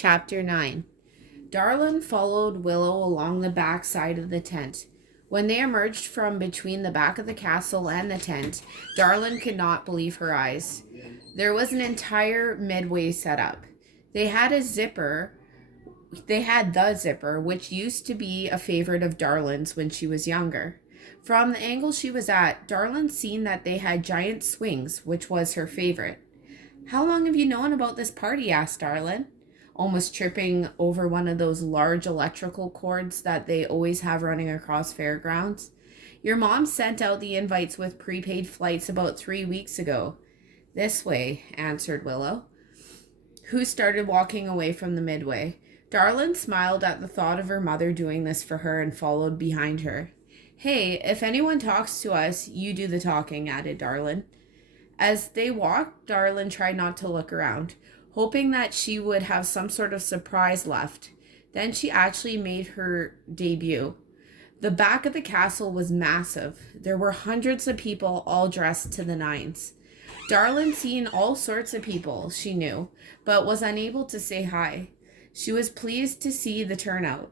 Chapter 9. Darlin followed Willow along the back side of the tent. When they emerged from between the back of the castle and the tent, Darlin could not believe her eyes. There was an entire midway set up. They had the zipper, which used to be a favorite of Darlin's when she was younger. From the angle she was at, Darlin seen that they had giant swings, which was her favorite. "How long have you known about this party?" asked Darlin, almost tripping over one of those large electrical cords that they always have running across fairgrounds. "Your mom sent out the invites with prepaid flights about 3 weeks ago." "This way," answered Willow, who started walking away from the midway. Darlin smiled at the thought of her mother doing this for her and followed behind her. "Hey, if anyone talks to us, you do the talking," added Darlin. As they walked, Darlin tried not to look around, hoping that she would have some sort of surprise left. Then she actually made her debut. The back of the castle was massive. There were hundreds of people, all dressed to the nines. Darlin seen all sorts of people she knew, but was unable to say hi. She was pleased to see the turnout.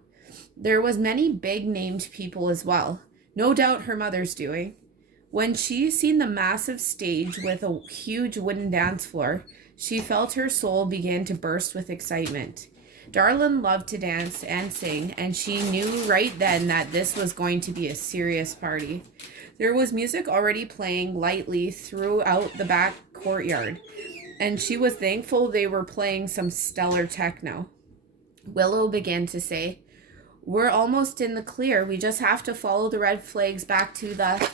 There was many big-named people as well. No doubt her mother's doing. When she seen the massive stage with a huge wooden dance floor, she felt her soul begin to burst with excitement. Darlin loved to dance and sing, and she knew right then that this was going to be a serious party. There was music already playing lightly throughout the back courtyard, and she was thankful they were playing some stellar techno. Willow began to say, "We're almost in the clear. We just have to follow the red flags back to the..."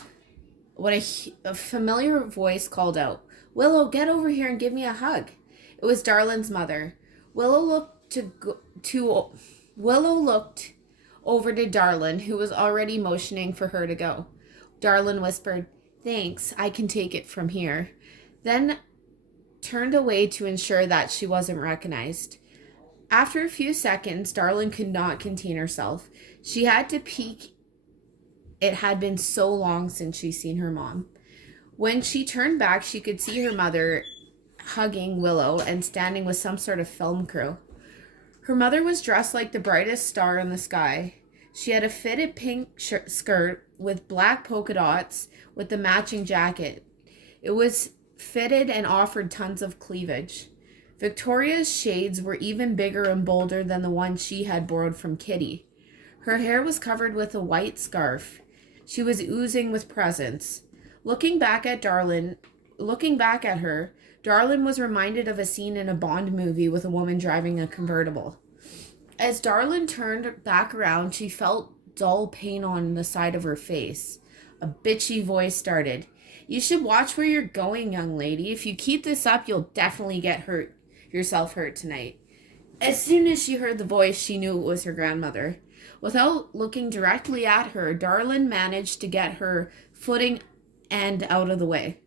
What a familiar voice called out, "Willow, get over here and give me a hug." It was Darlin's mother. Willow looked over to Darlin, who was already motioning for her to go. Darlin whispered, "Thanks, I can take it from here," then turned away to ensure that she wasn't recognized. After a few seconds, Darlin could not contain herself. She had to peek. It had been so long since she'd seen her mom. When she turned back, she could see her mother hugging Willow and standing with some sort of film crew. Her mother was dressed like the brightest star in the sky. She had a fitted pink skirt with black polka dots with the matching jacket. It was fitted and offered tons of cleavage. Victoria's shades were even bigger and bolder than the one she had borrowed from Kitty. Her hair was covered with a white scarf. She was oozing with presence. Looking back at her, Darlin was reminded of a scene in a Bond movie with a woman driving a convertible. As Darlin turned back around, she felt dull pain on the side of her face. A bitchy voice started, "You should watch where you're going, young lady. If you keep this up, you'll definitely get yourself hurt tonight." As soon as she heard the voice, she knew it was her grandmother. Without looking directly at her, Darlin managed to get her footing and out of the way.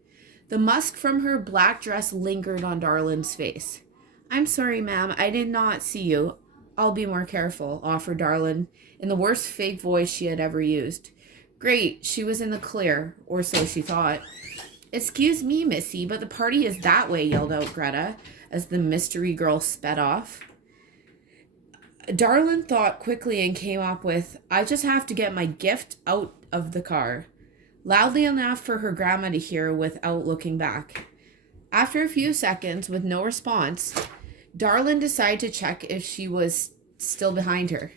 The musk from her black dress lingered on Darlin's face. "I'm sorry, ma'am. I did not see you. I'll be more careful," offered Darlin in the worst fake voice she had ever used. Great, she was in the clear, or so she thought. "Excuse me, missy, but the party is that way," yelled out Greta as the mystery girl sped off. Darlin thought quickly and came up with, "I just have to get my gift out of the car," loudly enough for her grandma to hear without looking back. After a few seconds, with no response, Darlin decided to check if she was still behind her.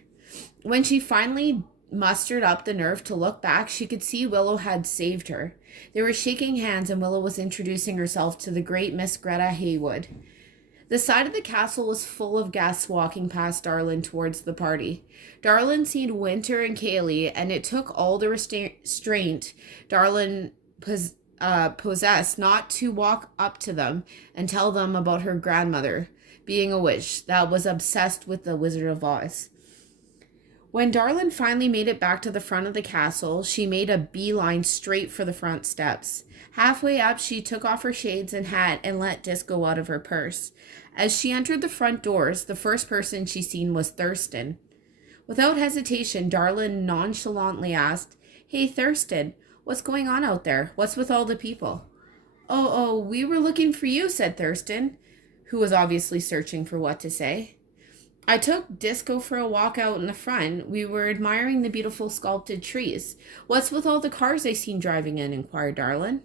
When she finally mustered up the nerve to look back, she could see Willow had saved her. They were shaking hands and Willow was introducing herself to the great Miss Greta Haywood. The side of the castle was full of guests walking past Darlin towards the party. Darlin seen Winter and Kaylee, and it took all the restraint Darlin possessed not to walk up to them and tell them about her grandmother being a witch that was obsessed with the Wizard of Oz. When Darlin finally made it back to the front of the castle, she made a beeline straight for the front steps. Halfway up, she took off her shades and hat and let Disco out of her purse. As she entered the front doors, the first person she seen was Thurston. Without hesitation, Darlin nonchalantly asked, "Hey, Thurston, what's going on out there? What's with all the people?" Oh, we were looking for you," said Thurston, who was obviously searching for what to say. I took Disco for a walk out in the front. We were admiring the beautiful sculpted trees. What's with all the cars I seen driving in? Inquired Darlin.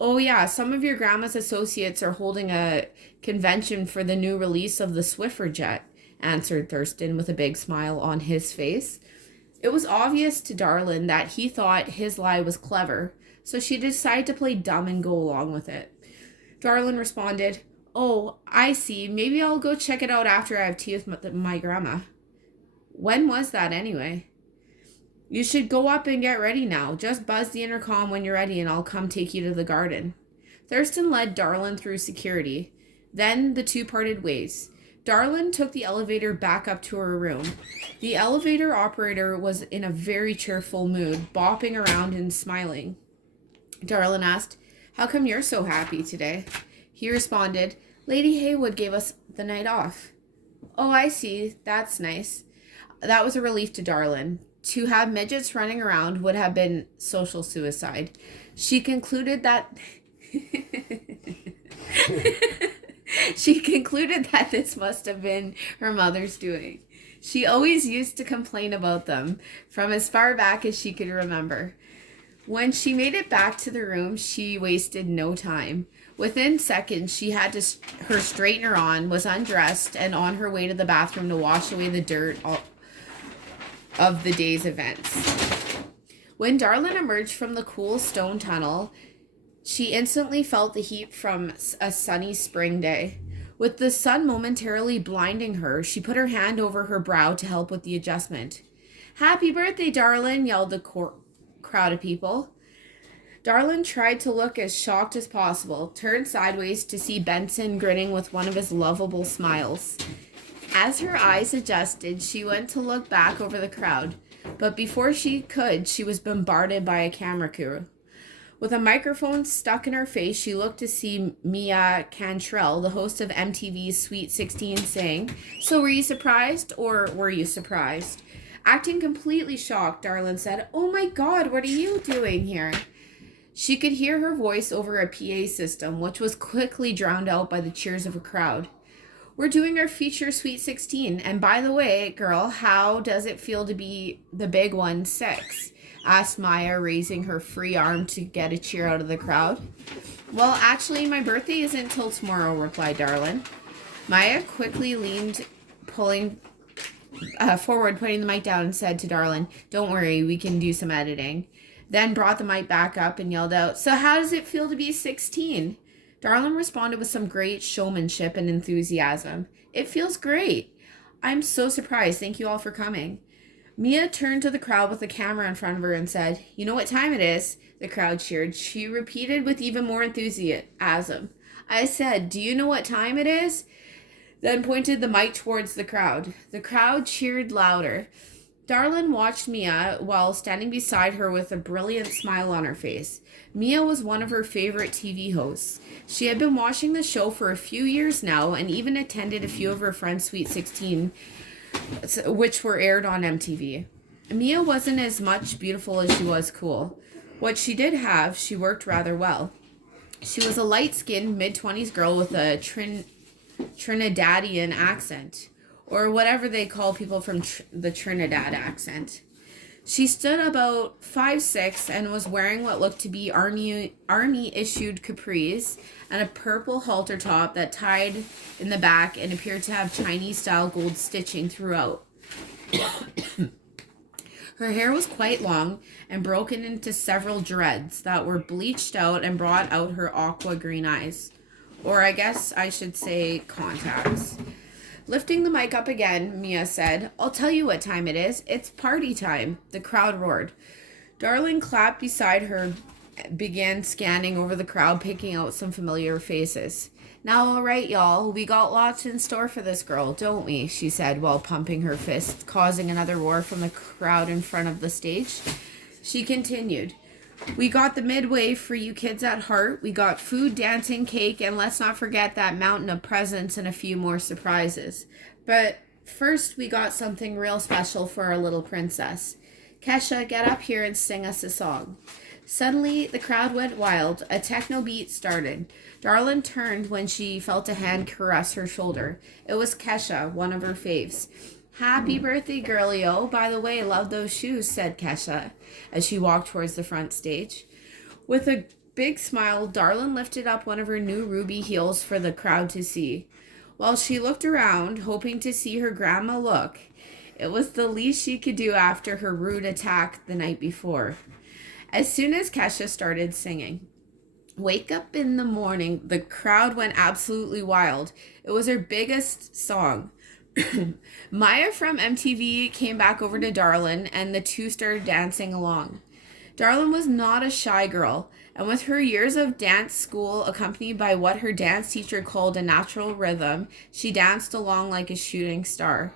Oh, yeah, some of your grandma's associates are holding a convention for the new release of the Swiffer jet, answered Thurston with a big smile on his face. It was obvious to Darlin that he thought his lie was clever, so she decided to play dumb and go along with it. Darlin responded, "Oh, I see. Maybe I'll go check it out after I have tea with my grandma." When was that anyway? You should go up and get ready now. Just buzz the intercom when you're ready and I'll come take you to the garden. Thurston led Darlin through security. Then the two parted ways. Darlin took the elevator back up to her room. The elevator operator was in a very cheerful mood, bopping around and smiling. Darlin asked, "How come you're so happy today?" He responded, "Lady Haywood gave us the night off." "Oh, I see. That's nice." That was a relief to Darlin. To have midgets running around would have been social suicide. She concluded that this must have been her mother's doing. She always used to complain about them from as far back as she could remember. When she made it back to the room, she wasted no time. Within seconds, she had her straightener on, was undressed, and on her way to the bathroom to wash away the dirt of the day's events. When Darlin emerged from the cool stone tunnel, she instantly felt the heat from a sunny spring day. With the sun momentarily blinding her, she put her hand over her brow to help with the adjustment. "Happy birthday, Darlin," yelled the crowd of people. Darlin tried to look as shocked as possible, turned sideways to see Benson grinning with one of his lovable smiles. As her eyes adjusted, she went to look back over the crowd, but before she could, she was bombarded by a camera crew. With a microphone stuck in her face, she looked to see Mia Cantrell, the host of MTV's Sweet 16, saying, "So were you surprised, or were you surprised?" Acting completely shocked, Darlin said, "Oh my God, what are you doing here?" She could hear her voice over a PA system, which was quickly drowned out by the cheers of a crowd. "We're doing our feature Sweet 16, and by the way, girl, how does it feel to be the big one 6? Asked Maya, raising her free arm to get a cheer out of the crowd. "Well, actually, my birthday isn't till tomorrow," replied Darlin. Maya quickly leaned, pulling forward, putting the mic down, and said to Darlin, "Don't worry, we can do some editing." Then brought the mic back up and yelled out, "So how does it feel to be 16? Darlin responded with some great showmanship and enthusiasm. "It feels great. I'm so surprised. Thank you all for coming." Mia turned to the crowd with the camera in front of her and said, "You know what time it is?" The crowd cheered. She repeated with even more enthusiasm, "I said, do you know what time it is?" Then pointed the mic towards the crowd. The crowd cheered louder. Darlin watched Mia while standing beside her with a brilliant smile on her face. Mia was one of her favorite TV hosts. She had been watching the show for a few years now and even attended a few of her friends' Sweet 16, which were aired on MTV. Mia wasn't as much beautiful as she was cool. What she did have, she worked rather well. She was a light-skinned mid-20s girl with a Trinidadian accent, or whatever they call people from the Trinidad accent. She stood about 5'6" and was wearing what looked to be army-issued capris and a purple halter top that tied in the back and appeared to have Chinese-style gold stitching throughout. Her hair was quite long and broken into several dreads that were bleached out and brought out her aqua green eyes. Or I guess I should say contacts. Lifting the mic up again, Mia said, "I'll tell you what time it is. It's party time." The crowd roared. Darlin clapped beside her, began scanning over the crowd, picking out some familiar faces. "Now, all right, y'all, we got lots in store for this girl, don't we?" she said while pumping her fist, causing another roar from the crowd in front of the stage. She continued, "We got the midway for you kids at heart. We got food, dancing, cake, and let's not forget that mountain of presents and a few more surprises. But first, we got something real special for our little princess. Kesha, get up here and sing us a song." Suddenly, the crowd went wild. A techno beat started. Darlin turned when she felt a hand caress her shoulder. It was Kesha, one of her faves. Happy birthday, girlie. Oh, by the way, love those shoes, said Kesha as she walked towards the front stage. With a big smile, Darlin lifted up one of her new ruby heels for the crowd to see. While she looked around, hoping to see her grandma look, it was the least she could do after her rude attack the night before. As soon as Kesha started singing, Wake Up in the Morning, the crowd went absolutely wild. It was her biggest song. Maya from MTV came back over to Darlin, and the two started dancing along. Darlin was not a shy girl, and with her years of dance school accompanied by what her dance teacher called a natural rhythm, she danced along like a shooting star.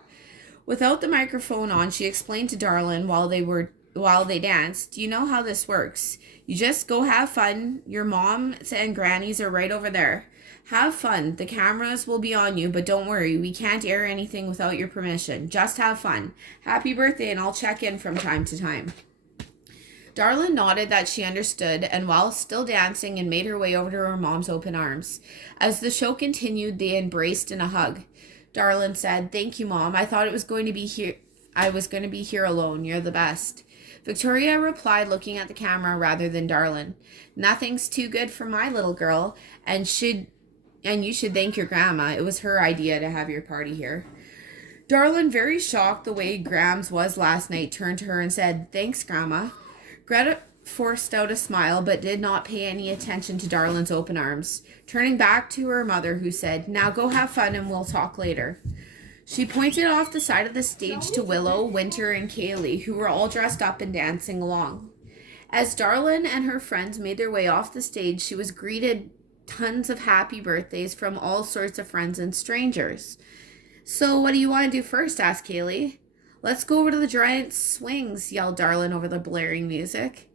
Without the microphone on, she explained to Darlin while they danced, you know how this works. You just go have fun. Your moms and grannies are right over there. Have fun. The cameras will be on you, but don't worry. We can't air anything without your permission. Just have fun. Happy birthday, and I'll check in from time to time. Darlin nodded that she understood, and while still dancing and made her way over to her mom's open arms. As the show continued, they embraced in a hug. Darlin said, Thank you, Mom. I thought I was going to be here alone. You're the best. Victoria replied, looking at the camera rather than Darlin. Nothing's too good for my little girl, and you should thank your grandma. It was her idea to have your party here. Darlin, very shocked the way Grams was last night, turned to her and said, Thanks, Grandma. Greta forced out a smile, but did not pay any attention to Darlin's open arms, turning back to her mother, who said, Now go have fun and we'll talk later. She pointed off the side of the stage to Willow, Winter, and Kaylee, who were all dressed up and dancing along. As Darlin and her friends made their way off the stage, she was greeted tons of happy birthdays from all sorts of friends and strangers. So what do you want to do first? Asked Kaylee. Let's go over to the giant swings, yelled Darlin over the blaring music.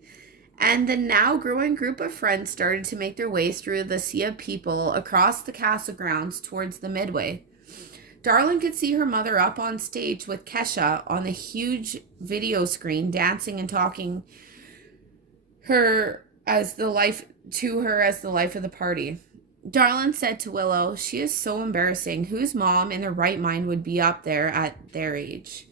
And the now growing group of friends started to make their way through the sea of people across the castle grounds towards the midway. Darlin could see her mother up on stage with Kesha on the huge video screen, dancing and talking her as the life of the party. Darlin said to Willow, She is so embarrassing. Whose mom in their right mind would be up there at their age?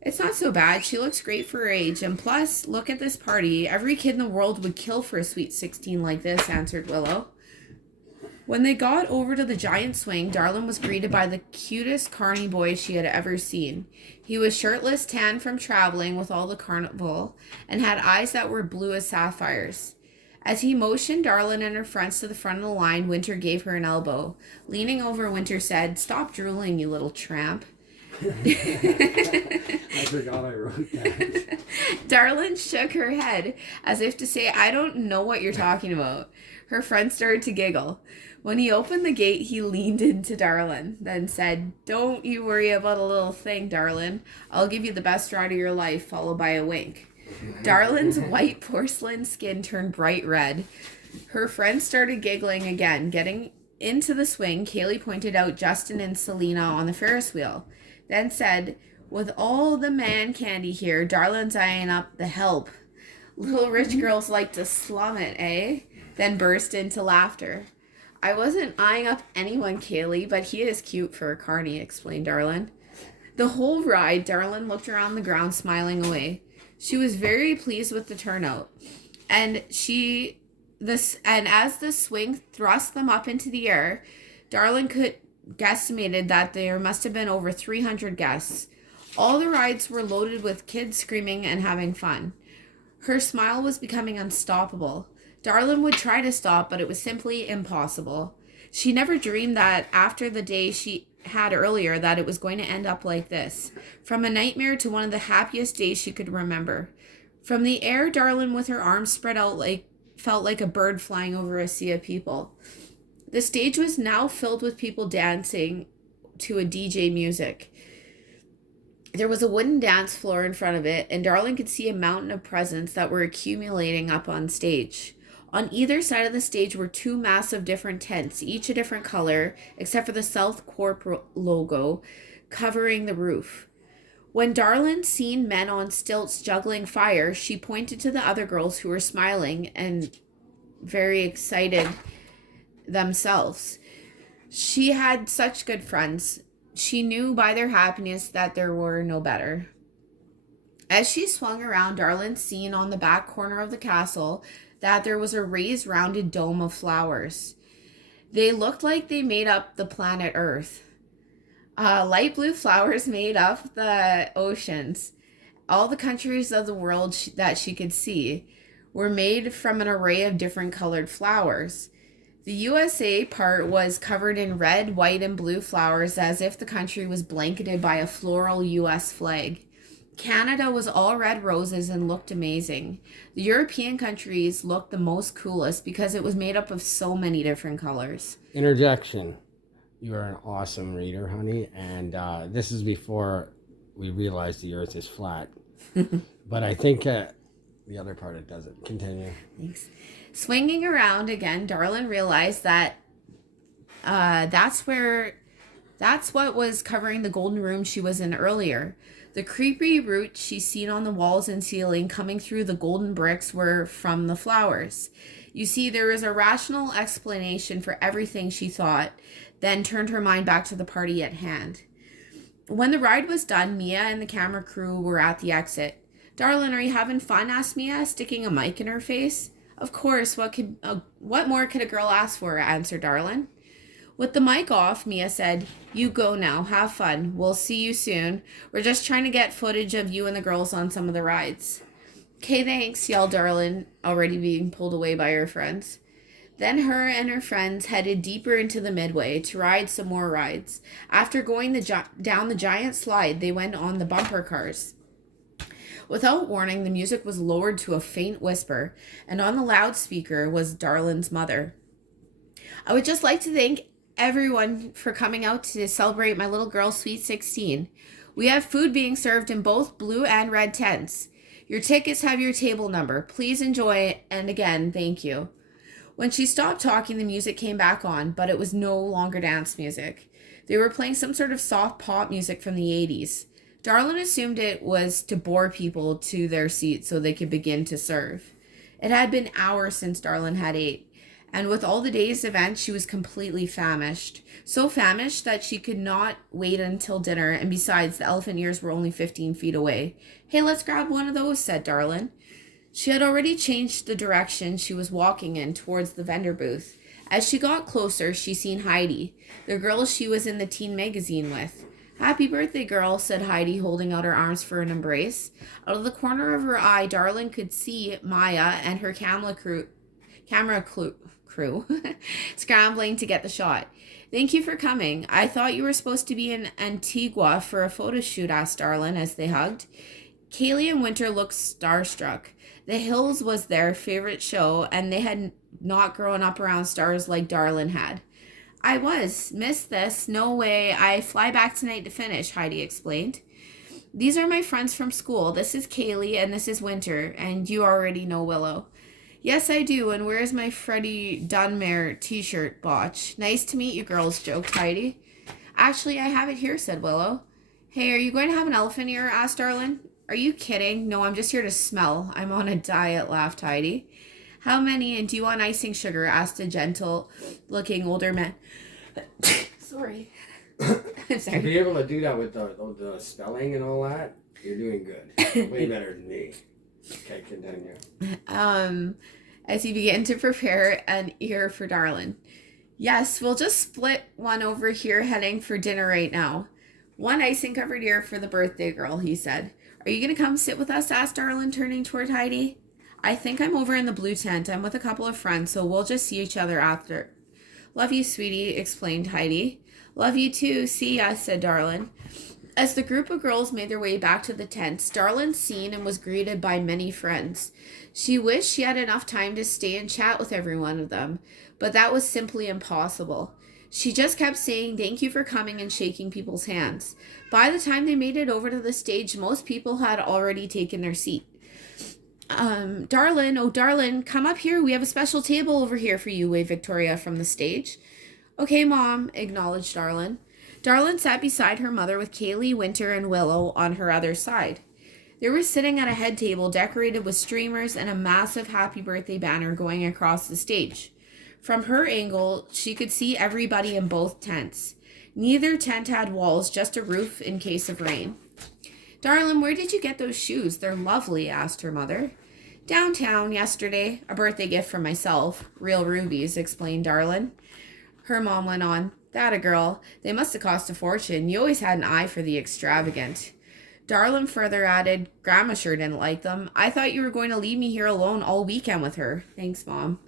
It's not so bad. She looks great for her age. And plus, look at this party. Every kid in the world would kill for a sweet 16 like this, answered Willow. When they got over to the giant swing, Darlin was greeted by the cutest carny boy she had ever seen. He was shirtless, tan from traveling with all the carnival, and had eyes that were blue as sapphires. As he motioned Darlin and her friends to the front of the line, Winter gave her an elbow. Leaning over, Winter said, Stop drooling, you little tramp. I forgot I wrote that. Darlin shook her head as if to say, I don't know what you're talking about. Her friend started to giggle. When he opened the gate, he leaned into Darlin, then said, Don't you worry about a little thing, Darlin. I'll give you the best ride of your life, followed by a wink. Darlin's white porcelain skin turned bright red. Her friend started giggling again. Getting into the swing, Kaylee pointed out Justin and Selena on the Ferris wheel, then said, With all the man candy here, Darlin's eyeing up the help. Little rich girls like to slum it, eh? Then burst into laughter. I wasn't eyeing up anyone, Kaylee, but he is cute for a carny, explained Darlin. The whole ride, Darlin looked around the ground, smiling away. She was very pleased with the turnout, and as the swing thrust them up into the air, Darlin guesstimated that there must have been over 300 guests. All the rides were loaded with kids screaming and having fun. Her smile was becoming unstoppable. Darlin would try to stop, but it was simply impossible. She never dreamed that after the day she had earlier that it was going to end up like this. From a nightmare to one of the happiest days she could remember. From the air, Darlin, with her arms spread out, felt like a bird flying over a sea of people. The stage was now filled with people dancing to a DJ music. There was a wooden dance floor in front of it, and Darlin could see a mountain of presents that were accumulating up on stage. On either side of the stage were two massive different tents, each a different color, except for the South Corp logo covering the roof. When Darlin seen men on stilts juggling fire, she pointed to the other girls who were smiling and very excited themselves. She had such good friends. She knew by their happiness that there were no better. As she swung around, Darlin seen on the back corner of the castle that there was a raised rounded dome of flowers. They looked like they made up the planet Earth. Light blue flowers made up the oceans. All the countries of the world that she could see were made from an array of different colored flowers. The USA part was covered in red, white, and blue flowers as if the country was blanketed by a floral US flag. Canada was all red roses and looked amazing. The European countries looked the most coolest because it was made up of so many different colors. Interjection. You are an awesome reader, honey, and this is before we realized the earth is flat. But I think the other part it doesn't. Continue. Thanks. Swinging around again, Darlin realized that that's what was covering the golden room she was in earlier. The creepy roots she seen on the walls and ceiling coming through the golden bricks were from the flowers. You see, there was a rational explanation for everything she thought, then turned her mind back to the party at hand. When the ride was done, Mia and the camera crew were at the exit. "Darlin, are you having fun?" asked Mia, sticking a mic in her face. "Of course, what more could a girl ask for?" answered Darlin. With the mic off, Mia said, "You go now. Have fun. We'll see you soon. We're just trying to get footage of you and the girls on some of the rides." "Okay, thanks," yelled Darlin, already being pulled away by her friends. Then her and her friends headed deeper into the midway to ride some more rides. After going down the giant slide, they went on the bumper cars. Without warning, the music was lowered to a faint whisper, and on the loudspeaker was Darlin's mother. "I would just like to thank everyone for coming out to celebrate my little girl's sweet 16. We have food being served in both blue and red tents. Your tickets have your table number. Please enjoy, and again, thank you." When she stopped talking, the music came back on, but it was no longer dance music. They were playing some sort of soft pop music from the 80s. Darlin assumed it was to bore people to their seats so they could begin to serve. It had been hours since Darlin had ate, and with all the day's events, she was completely famished. So famished that she could not wait until dinner, and besides, the elephant ears were only 15 feet away. "Hey, let's grab one of those," said Darlin. She had already changed the direction she was walking in towards the vendor booth. As she got closer, she seen Heidi, the girl she was in the teen magazine with. "Happy birthday, girl," said Heidi, holding out her arms for an embrace. Out of the corner of her eye, Darlin could see Maya and her camera crew scrambling to get the shot. "Thank you for coming. I thought you were supposed to be in Antigua for a photo shoot," asked Darlin as they hugged. Kaylee and Winter looked starstruck. The Hills was their favorite show, and they had not grown up around stars like Darlin had. "I missed this. No way. I fly back tonight to finish," Heidi explained. "These are my friends from school. This is Kaylee, and this is Winter, and you already know Willow." "Yes, I do, and where's my Freddie Dunmere t-shirt, Botch?" "Nice to meet you, girls," joked Heidi. "Actually, I have it here," said Willow. "Hey, are you going to have an elephant ear?" asked Darlin. "Are you kidding?" "No, I'm just here to smell. I'm on a diet," laughed Heidi. "How many, and do you want icing sugar?" asked a gentle-looking older man. Sorry. I'm sorry. To be able to do that with the spelling and all that, you're doing good. Way better than me. Okay, continue. As he began to prepare an ear for Darlin. "Yes, we'll just split one over here heading for dinner right now. One icing-covered ear for the birthday girl," he said. "Are you going to come sit with us?" asked Darlin, turning toward Heidi. "I think I'm over in the blue tent. I'm with a couple of friends, so we'll just see each other after." "Love you, sweetie," explained Heidi. "Love you too. See ya," said Darlin. As the group of girls made their way back to the tents, Darlin seen and was greeted by many friends. She wished she had enough time to stay and chat with every one of them, but that was simply impossible. She just kept saying thank you for coming and shaking people's hands. By the time they made it over to the stage, most people had already taken their seat. "Darlin, oh Darlin, come up here. We have a special table over here for you," waved Victoria from the stage. "Okay, Mom," acknowledged Darlin. Darlin sat beside her mother with Kaylee, Winter, and Willow on her other side. They were sitting at a head table decorated with streamers and a massive happy birthday banner going across the stage. From her angle, she could see everybody in both tents. Neither tent had walls, just a roof in case of rain. Darlin, where did you get those shoes? They're lovely, asked her mother. Downtown yesterday, a birthday gift from myself. Real rubies, explained Darlin. Her mom went on, that a girl. They must have cost a fortune. You always had an eye for the extravagant. Darlin further added, Grandma sure didn't like them. I thought you were going to leave me here alone all weekend with her. Thanks, Mom.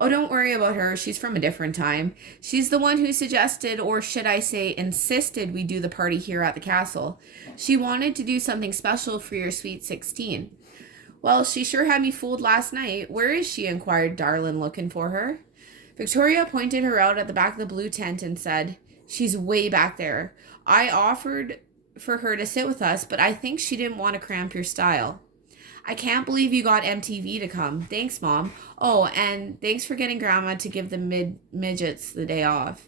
Oh, don't worry about her. She's from a different time. She's the one who suggested, or should I say insisted, we do the party here at the castle. She wanted to do something special for your sweet 16. Well, she sure had me fooled last night. Where is she? Inquired Darlin, looking for her. Victoria pointed her out at the back of the blue tent and said, She's way back there. I offered for her to sit with us, but I think she didn't want to cramp your style. I can't believe you got MTV to come. Thanks, Mom. Oh, and thanks for getting Grandma to give the midgets the day off.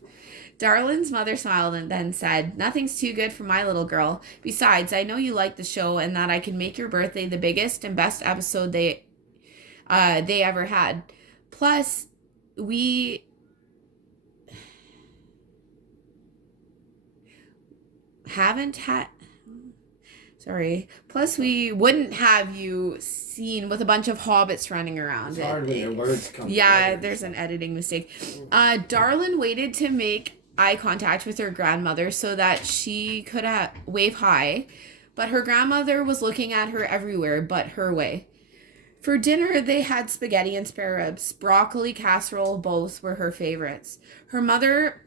Darlin's mother smiled and then said, Nothing's too good for my little girl. Besides, I know you like the show and that I can make your birthday the biggest and best episode they ever had. Plus, we haven't had... Plus, we wouldn't have you seen with a bunch of hobbits running around. It's hard when your words come Yeah, together. there's an editing mistake. Darlin waited to make eye contact with her grandmother so that she could wave hi, but her grandmother was looking at her everywhere but her way. For dinner, they had spaghetti and spare ribs. Broccoli casserole, both were her favorites. Her mother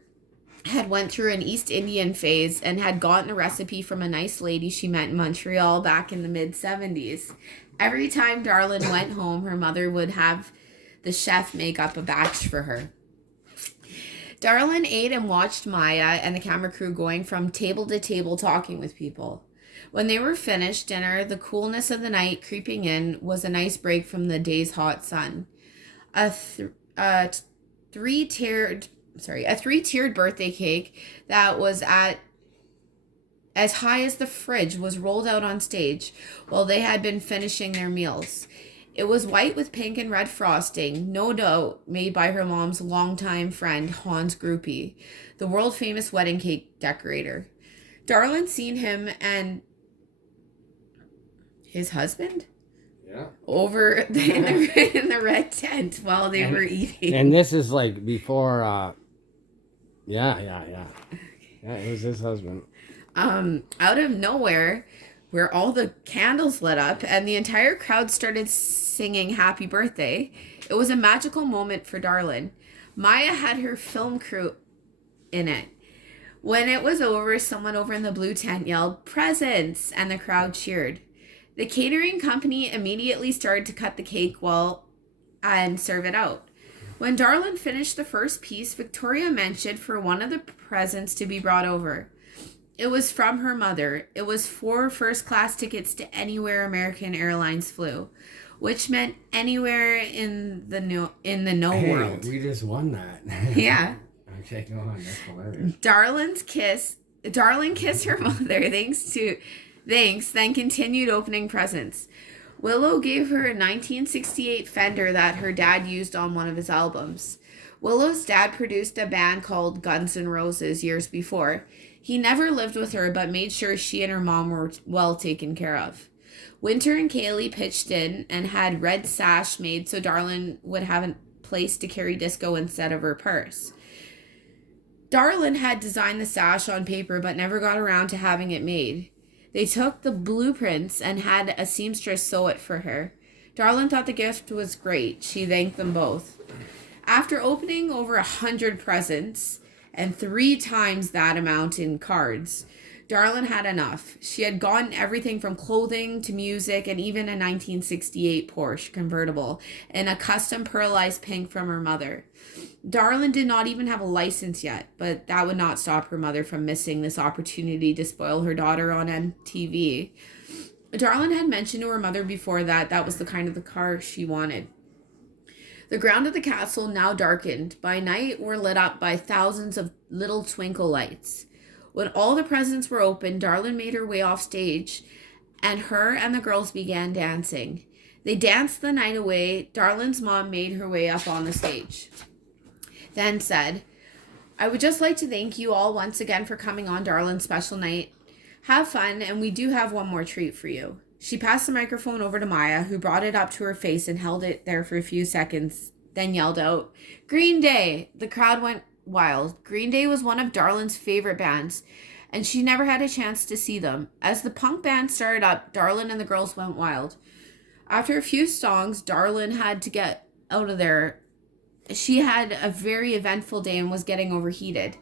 had went through an East Indian phase and had gotten a recipe from a nice lady she met in Montreal back in the mid-70s. Every time Darlin went home, her mother would have the chef make up a batch for her. Darlin ate and watched Maya and the camera crew going from table to table talking with people. When they were finished dinner, the coolness of the night creeping in was a nice break from the day's hot sun. A three-tiered birthday cake that was at as high as the fridge was rolled out on stage while they had been finishing their meals. It was white with pink and red frosting, no doubt made by her mom's longtime friend Hans Groupie, the world-famous wedding cake decorator. Darlin seen him and his husband over in the red tent while they were eating. And this is like before, yeah, it was his husband. Out of nowhere, where all the candles lit up and the entire crowd started singing happy birthday, it was a magical moment for Darlin. Maya had her film crew in it. When it was over, someone over in the blue tent yelled, "Presents!" and the crowd cheered. The catering company immediately started to cut the cake and serve it out. When Darlin finished the first piece, Victoria mentioned for one of the presents to be brought over. It was from her mother. It was 4 first-class tickets to anywhere American Airlines flew, which meant anywhere in the no world. We just won that. Yeah. Okay, go on. That's hilarious. Darlin kissed her mother, thanks, then continued opening presents. Willow gave her a 1968 Fender that her dad used on one of his albums. Willow's dad produced a band called Guns N' Roses years before. He never lived with her, but made sure she and her mom were well taken care of. Winter and Kaylee pitched in and had red sash made so Darlin would have a place to carry disco instead of her purse. Darlin had designed the sash on paper but never got around to having it made. They took the blueprints and had a seamstress sew it for her. Darlin thought the gift was great. She thanked them both. After opening over 100 presents and 3 times that amount in cards, Darlin had enough. She had gotten everything from clothing to music and even a 1968 Porsche convertible and a custom pearlized pink from her mother. Darlin did not even have a license yet, but that would not stop her mother from missing this opportunity to spoil her daughter on MTV. Darlin had mentioned to her mother before that was the kind of the car she wanted. The ground of the castle now darkened. By night were lit up by thousands of little twinkle lights. When all the presents were opened, Darlin made her way off stage, and her and the girls began dancing. They danced the night away. Darlin's mom made her way up on the stage, then said, I would just like to thank you all once again for coming on Darlin's special night. Have fun, and we do have one more treat for you. She passed the microphone over to Maya, who brought it up to her face and held it there for a few seconds, then yelled out, Green Day! The crowd went wild. Green Day was one of Darlin's favorite bands, and she never had a chance to see them. As the punk band started up, Darlin and the girls went wild. After a few songs, Darlin had to get out of there. She had a very eventful day and was getting overheated.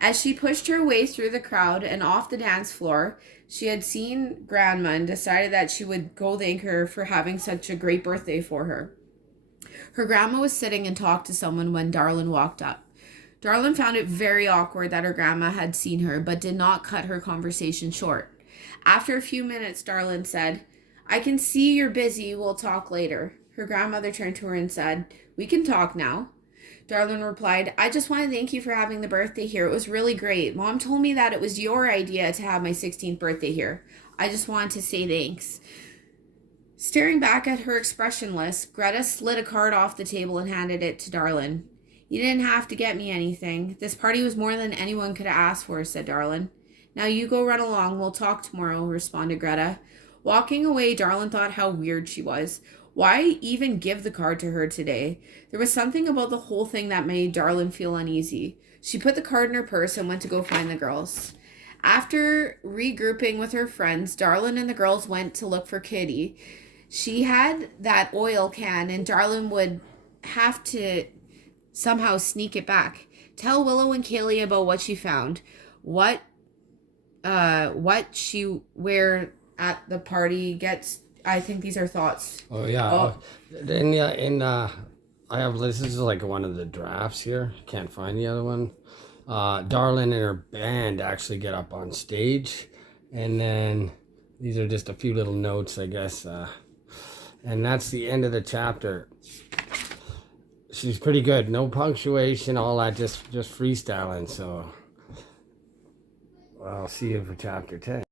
As she pushed her way through the crowd and off the dance floor, she had seen Grandma and decided that she would go thank her for having such a great birthday for her. Her grandma was sitting and talked to someone when Darlin walked up. Darlin found it very awkward that her grandma had seen her, but did not cut her conversation short. After a few minutes, Darlin said, I can see you're busy. We'll talk later. Her grandmother turned to her and said, We can talk now. Darlin replied, I just want to thank you for having the birthday here. It was really great. Mom told me that it was your idea to have my 16th birthday here. I just wanted to say thanks. Staring back at her expressionless, Greta slid a card off the table and handed it to Darlin. You didn't have to get me anything. This party was more than anyone could have asked for, said Darlin. Now you go run along. We'll talk tomorrow, responded Greta. Walking away, Darlin thought how weird she was. Why even give the card to her today? There was something about the whole thing that made Darlin feel uneasy. She put the card in her purse and went to go find the girls. After regrouping with her friends, Darlin and the girls went to look for Kitty. She had that oil can, and Darlin would have to somehow sneak it back. Tell Willow and Kaylee about what she found. What she wear at the party gets. I think these are thoughts. Oh yeah. I have this is like one of the drafts here. Can't find the other one. Darlin and her band actually get up on stage, and then these are just a few little notes, I guess. And that's the end of the chapter. She's pretty good. No punctuation, all that, just freestyling. So I'll see you for chapter 10.